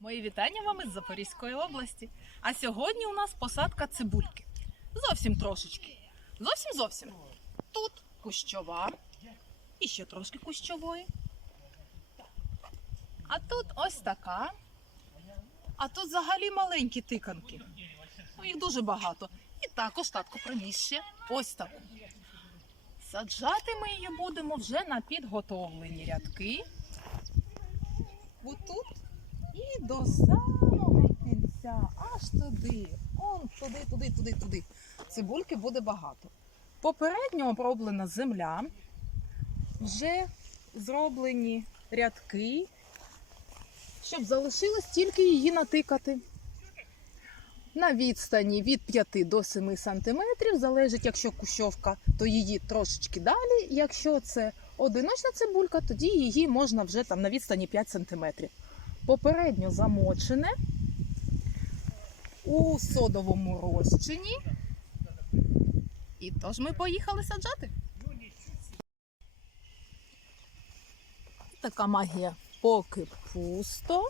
Мої вітання вам із Запорізької області. А сьогодні у нас посадка цибульки. Зовсім трошечки. Зовсім зовсім. Тут кущова і ще трошки кущової. А тут ось така. А тут взагалі маленькі тиканки. Ну, їх дуже багато. І також татко приніс ще ось таку. Саджати ми її будемо вже на підготовлені рядки. Отут до самого кінця, аж туди. Он туди, туди, туди, туди. Цибульки буде багато. Попередньо оброблена земля, вже зроблені рядки, щоб залишилось тільки її натикати. На відстані від 5 до 7 сантиметрів, залежить, якщо кущовка, то її трошечки далі. Якщо це одиночна цибулька, тоді її можна вже там на відстані 5 сантиметрів. Попередньо замочене у содовому розчині. І тож ми поїхали саджати. Така магія. Поки пусто.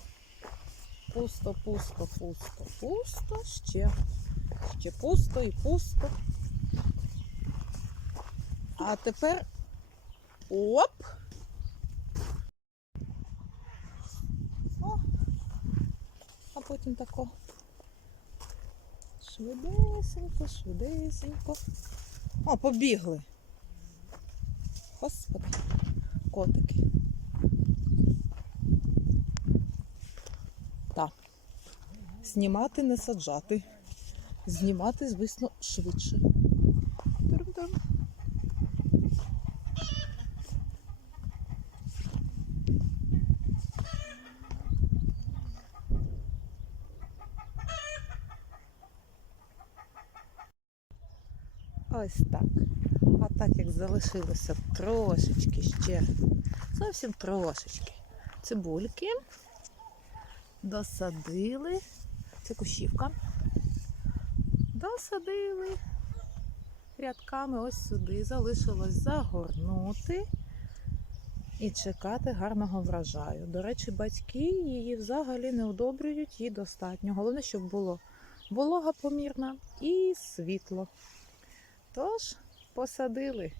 Пусто, пусто, пусто, пусто. Ще, ще пусто і пусто. А тепер оп. О, а потім тако. Швидесенько, швидесенько. О, побігли. Господи, котики. Так. Знімати не саджати. Знімати, звісно, швидше. Турм-турм. Ось так. А так як залишилося трошечки ще, зовсім трошечки цибульки, досадили. Це кущівка. Досадили рядками ось сюди. Залишилось загорнути і чекати гарного врожаю. До речі, батьки її взагалі не одобрюють, їй достатньо. Головне, щоб було волога помірна і світло. Тож посадили